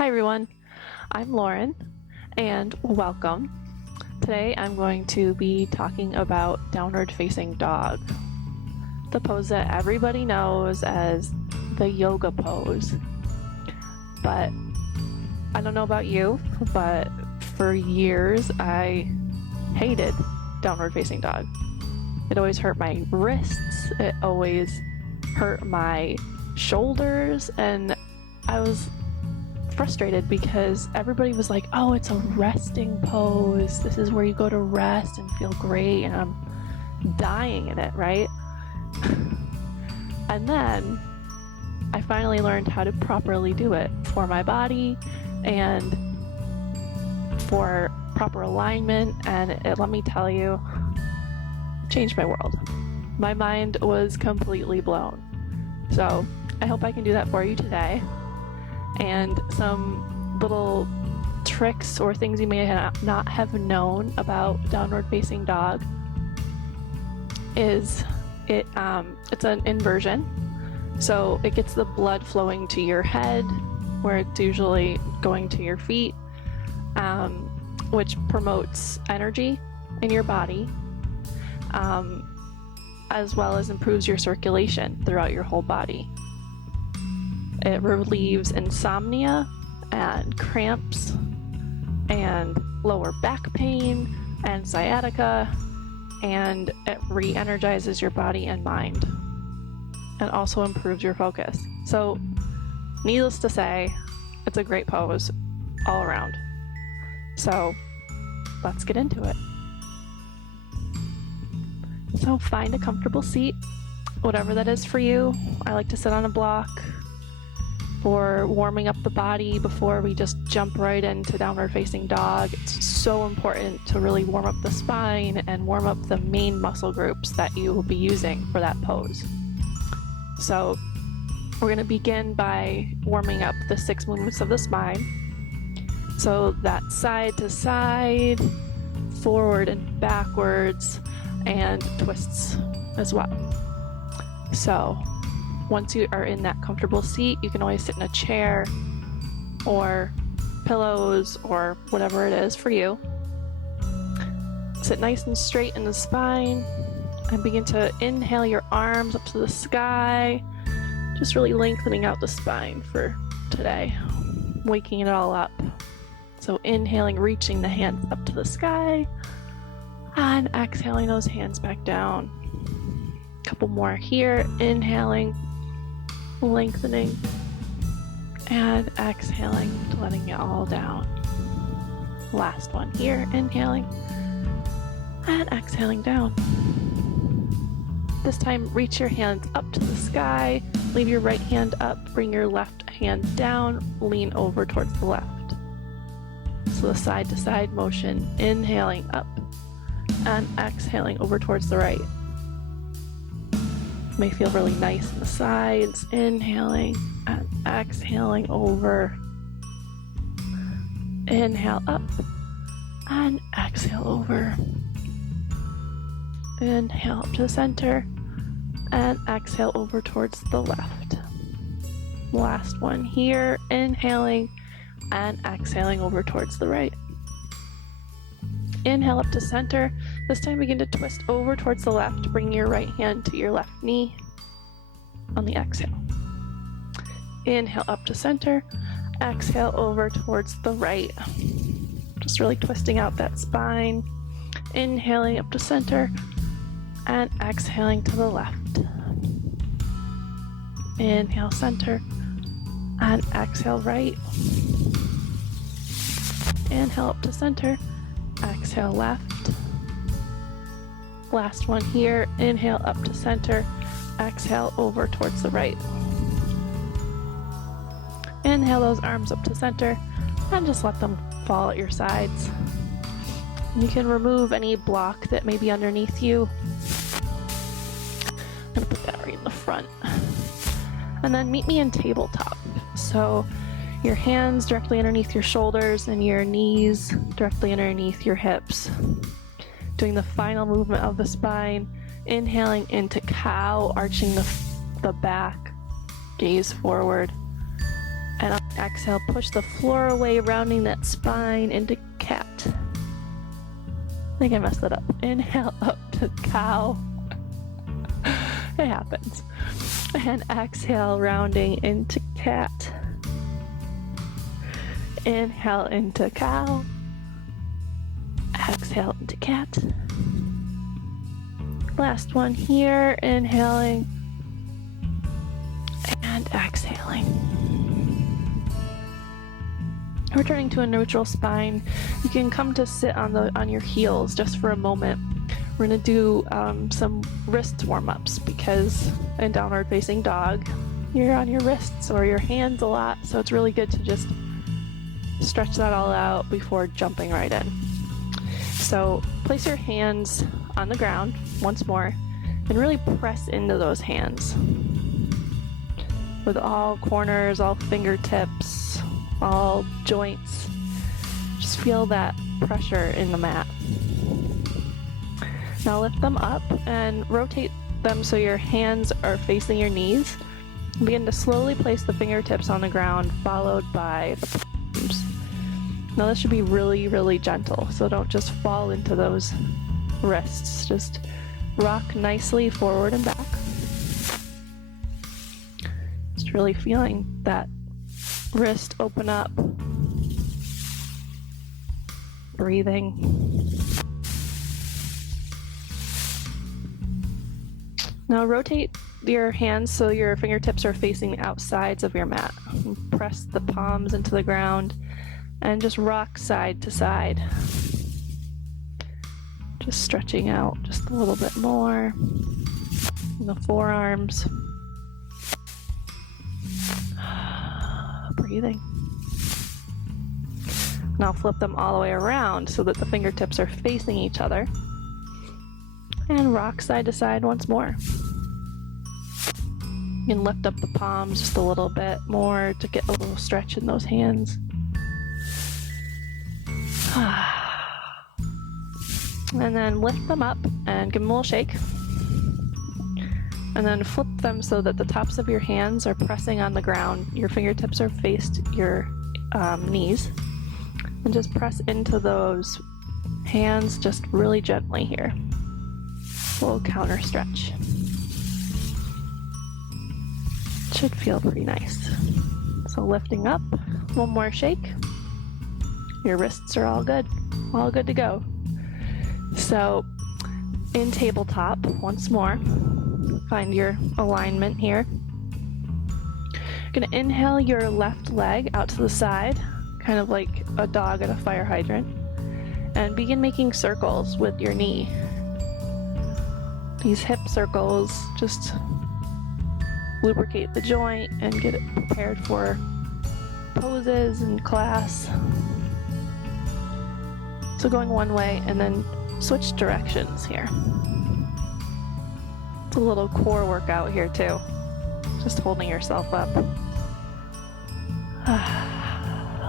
Hi everyone, I'm Lauren and welcome. Today I'm going to be talking about downward facing dog, the pose that everybody knows as the yoga pose. But I don't know about you, but for years I hated downward facing dog. It always hurt my wrists, it always hurt my shoulders, and I was frustrated because everybody was like, oh, it's a resting pose. This is where you go to rest and feel great, and I'm dying in it, right? And then I finally learned how to properly do it for my body and for proper alignment, and let me tell you, changed my world. My mind was completely blown. So I hope I can do that for you today. And some little tricks or things you may not have known about downward facing dog is it's an inversion. So it gets the blood flowing to your head, where it's usually going to your feet, which promotes energy in your body, as well as improves your circulation throughout your whole body. It relieves insomnia and cramps and lower back pain and sciatica, and it re-energizes your body and mind and also improves your focus. So needless to say, it's a great pose all around. So let's get into it. So find a comfortable seat, whatever that is for you. I like to sit on a block for warming up the body before we just jump right into downward facing dog. It's so important to really warm up the spine and warm up the main muscle groups that you will be using for that pose. So we're going to begin by warming up the 6 movements of the spine. So that side to side, forward and backwards, and twists as well. So once you are in that comfortable seat, you can always sit in a chair or pillows or whatever it is for you. Sit nice and straight in the spine and begin to inhale your arms up to the sky, just really lengthening out the spine for today, waking it all up. So inhaling, reaching the hands up to the sky, and exhaling those hands back down. A couple more here, inhaling, lengthening, and exhaling, letting it all down. Last one here, inhaling and exhaling down. This time, reach your hands up to the sky, leave your right hand up, bring your left hand down, lean over towards the left. So the side to side motion, inhaling up and exhaling over towards the right. May feel really nice in the sides, inhaling and exhaling over. Inhale up and exhale over. Inhale up to the center and exhale over towards the left. Last one here, inhaling and exhaling over towards the right. Inhale up to center. This time begin to twist over towards the left. Bring your right hand to your left knee on the exhale. Inhale up to center. Exhale over towards the right. Just really twisting out that spine. Inhaling up to center and exhaling to the left. Inhale center and exhale right. Inhale up to center. Exhale left. Last one here, inhale up to center, exhale over towards the right. Inhale those arms up to center and just let them fall at your sides. You can remove any block that may be underneath you. I'm gonna put that right in the front. And then meet me in tabletop. So your hands directly underneath your shoulders and your knees directly underneath your hips. Doing the final movement of the spine, inhaling into cow, arching the back, gaze forward, and exhale, push the floor away, rounding that spine into cat. I think I messed that up. Inhale up to cow. It happens. And exhale, rounding into cat. Inhale into cow. Exhale into cat. Last one here, inhaling and exhaling. Returning to a neutral spine, you can come to sit on your heels just for a moment. We're going to do some wrist warm-ups because in downward facing dog, you're on your wrists or your hands a lot, so it's really good to just stretch that all out before jumping right in. So place your hands on the ground once more and really press into those hands with all corners, all fingertips, all joints. Just feel that pressure in the mat. Now lift them up and rotate them so your hands are facing your knees. Begin to slowly place the fingertips on the ground, followed by the palms. Now this should be really, really gentle, so don't just fall into those wrists. Just rock nicely forward and back. Just really feeling that wrist open up. Breathing. Now rotate your hands so your fingertips are facing the outsides of your mat. Press the palms into the ground and just rock side to side. Just stretching out just a little bit more. The forearms. Breathing. Now flip them all the way around so that the fingertips are facing each other. And rock side to side once more. You can lift up the palms just a little bit more to get a little stretch in those hands. And then lift them up and give them a little shake. And then flip them so that the tops of your hands are pressing on the ground. Your fingertips are faced your knees. And just press into those hands just really gently here. A little counter stretch. Should feel pretty nice. So lifting up, one more shake. Your wrists are all good to go. So in tabletop, once more, find your alignment here. You're gonna inhale your left leg out to the side, kind of like a dog at a fire hydrant, and begin making circles with your knee. These hip circles just lubricate the joint and get it prepared for poses and class. So going one way and then switch directions here. It's a little core workout here too. Just holding yourself up.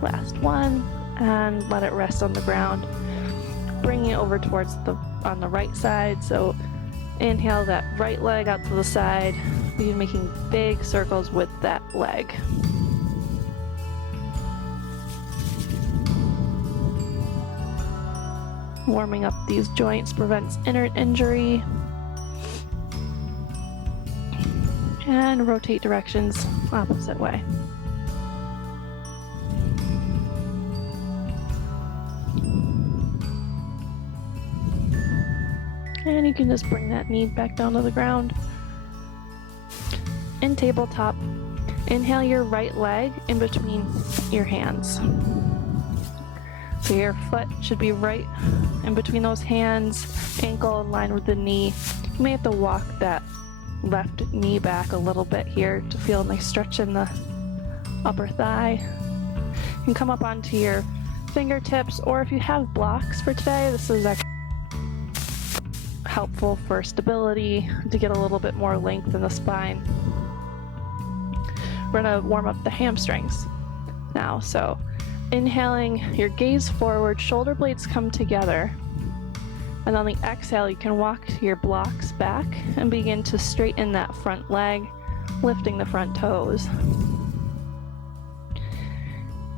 Last one, and let it rest on the ground. Bring it over towards on the right side. So inhale that right leg out to the side. Begin making big circles with that leg. Warming up these joints prevents injury. And rotate directions opposite way. And you can just bring that knee back down to the ground. In tabletop, inhale your right leg in between your hands. So your foot should be right in between those hands, ankle in line with the knee. You may have to walk that left knee back a little bit here to feel a nice stretch in the upper thigh. You can come up onto your fingertips, or if you have blocks for today, this is actually helpful for stability, to get a little bit more length in the spine. We're going to warm up the hamstrings now. So inhaling, your gaze forward, shoulder blades come together. And on the exhale, you can walk your blocks back and begin to straighten that front leg, lifting the front toes.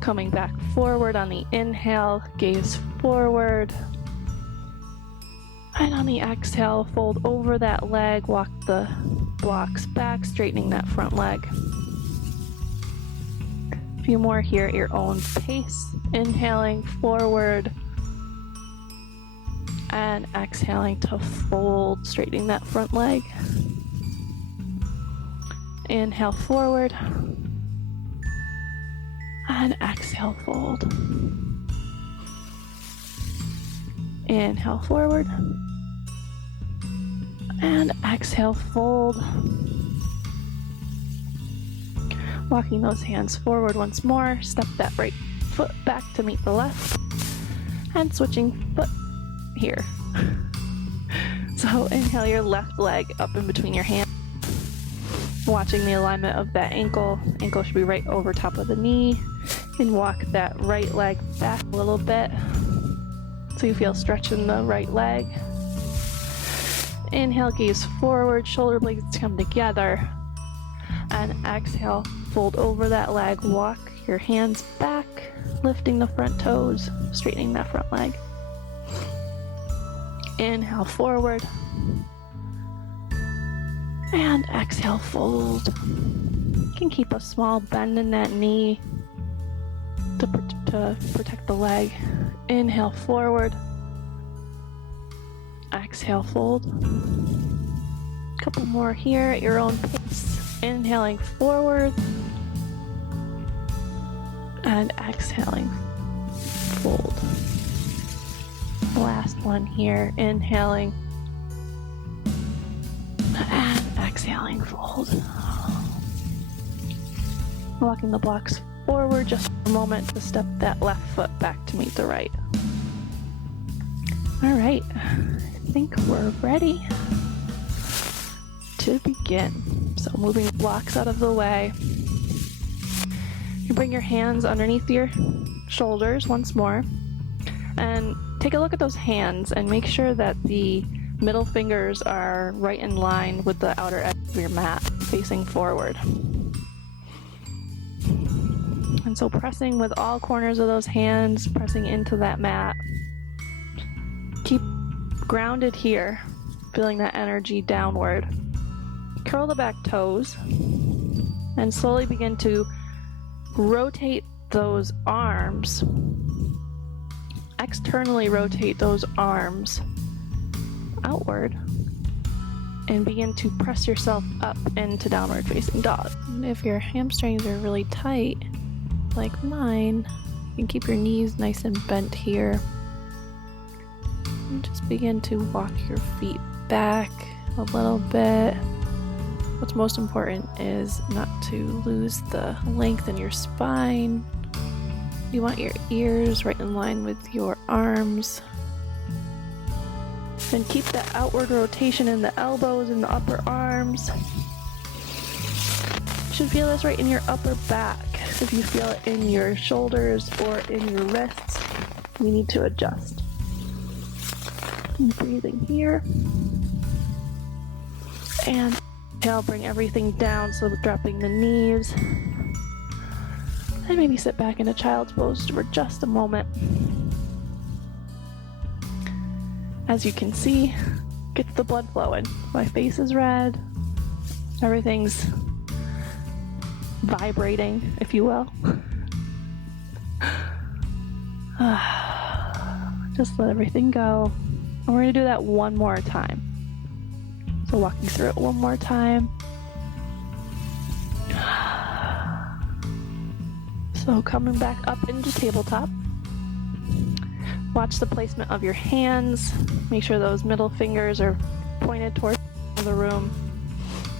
Coming back forward on the inhale, gaze forward. And on the exhale, fold over that leg, walk the blocks back, straightening that front leg. A few more here at your own pace. Inhaling forward and exhaling to fold, straightening that front leg. Inhale forward and exhale, fold. Inhale forward and exhale, fold. Walking those hands forward once more, step that right foot back to meet the left and switching foot here. So inhale your left leg up in between your hands, watching the alignment of that ankle. Ankle should be right over top of the knee, and walk that right leg back a little bit so you feel stretch in the right leg. Inhale, gaze forward, shoulder blades come together, and exhale, fold over that leg, walk your hands back, lifting the front toes, straightening that front leg. Inhale forward and exhale, fold. You can keep a small bend in that knee to protect the leg. Inhale forward, exhale, fold. A couple more here at your own pace. Inhaling forward and exhaling, fold. Last one here, inhaling and exhaling, fold. Walking the blocks forward just for a moment to step that left foot back to meet the right. All right, I think we're ready to begin. So moving blocks out of the way. You bring your hands underneath your shoulders once more and take a look at those hands and make sure that the middle fingers are right in line with the outer edge of your mat, facing forward. And so pressing with all corners of those hands, pressing into that mat. Keep grounded here, feeling that energy downward. Curl the back toes and slowly begin to rotate those arms. Externally rotate those arms outward and begin to press yourself up into downward facing dog. And if your hamstrings are really tight, like mine, you can keep your knees nice and bent here. And just begin to walk your feet back a little bit. What's most important is not to lose the length in your spine. You want your ears right in line with your arms. Then keep that outward rotation in the elbows and the upper arms. You should feel this right in your upper back. If you feel it in your shoulders or in your wrists, you need to adjust. And breathing here. And exhale, bring everything down, so dropping the knees. And maybe sit back in a child's pose for just a moment. As you can see, get the blood flowing. My face is red. Everything's vibrating, if you will. Just let everything go. And we're going to do that one more time. So walking through it one more time. So coming back up into tabletop. Watch the placement of your hands. Make sure those middle fingers are pointed towards the room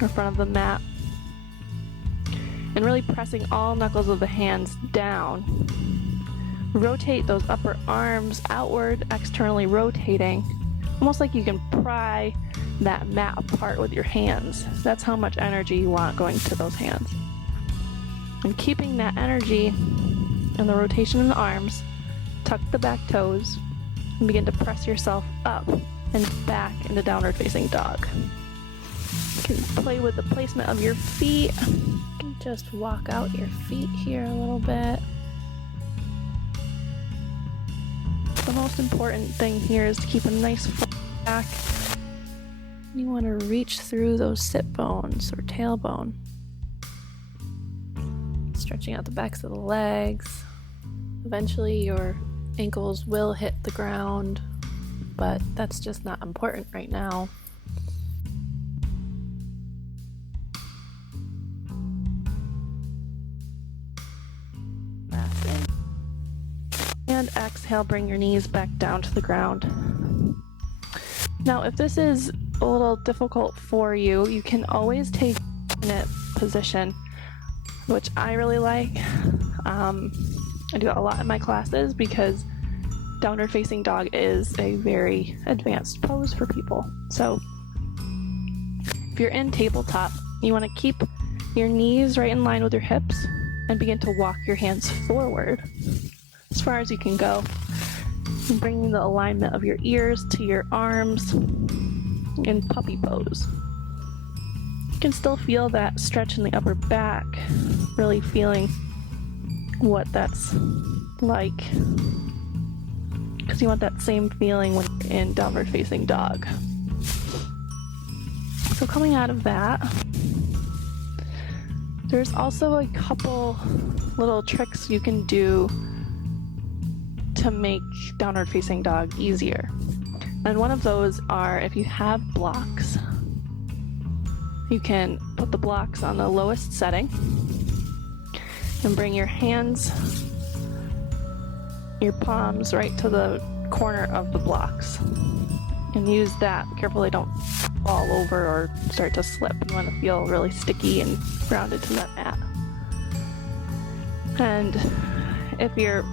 in front of the mat. And really pressing all knuckles of the hands down. Rotate those upper arms outward, externally rotating. Almost like you can pry that mat apart with your hands. That's how much energy you want going to those hands. And keeping that energy in the rotation in the arms, tuck the back toes, and begin to press yourself up and back into downward facing dog. You can play with the placement of your feet. You can just walk out your feet here a little bit. The most important thing here is to keep a nice flat back. You want to reach through those sit bones or tailbone. Stretching out the backs of the legs. Eventually your ankles will hit the ground, but that's just not important right now. And exhale, bring your knees back down to the ground. Now, if this is a little difficult for you, you can always take alternate position, which I really like. I do it a lot in my classes because downward facing dog is a very advanced pose for people. So if you're in tabletop, you want to keep your knees right in line with your hips and begin to walk your hands forward as far as you can go, and bringing the alignment of your ears to your arms in puppy pose. You can still feel that stretch in the upper back, really feeling what that's like, because you want that same feeling when you're in downward facing dog. So coming out of that, there's also a couple little tricks you can do to make downward facing dog easier. And one of those are, if you have blocks, you can put the blocks on the lowest setting and bring your hands, your palms right to the corner of the blocks and use that. Be careful they don't fall over or start to slip. You want to feel really sticky and grounded to that mat. And if you're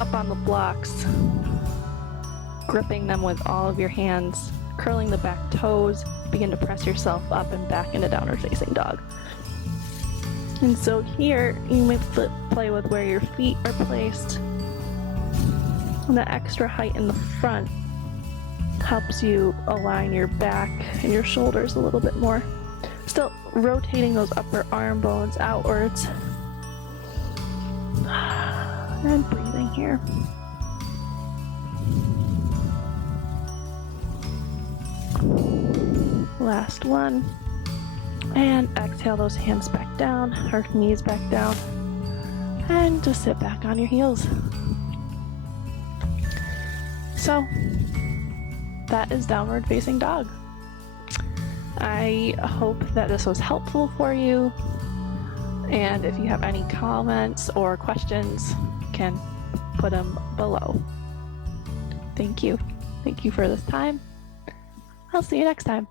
up on the blocks, gripping them with all of your hands, curling the back toes, begin to press yourself up and back into downward facing dog. And so here you may play with where your feet are placed, and the extra height in the front helps you align your back and your shoulders a little bit more. Still rotating those upper arm bones outwards. And breathing here. Last one. And exhale those hands back down, or knees back down. And just sit back on your heels. So, that is downward facing dog. I hope that this was helpful for you. And if you have any comments or questions, you can put them below. Thank you. Thank you for this time. I'll see you next time.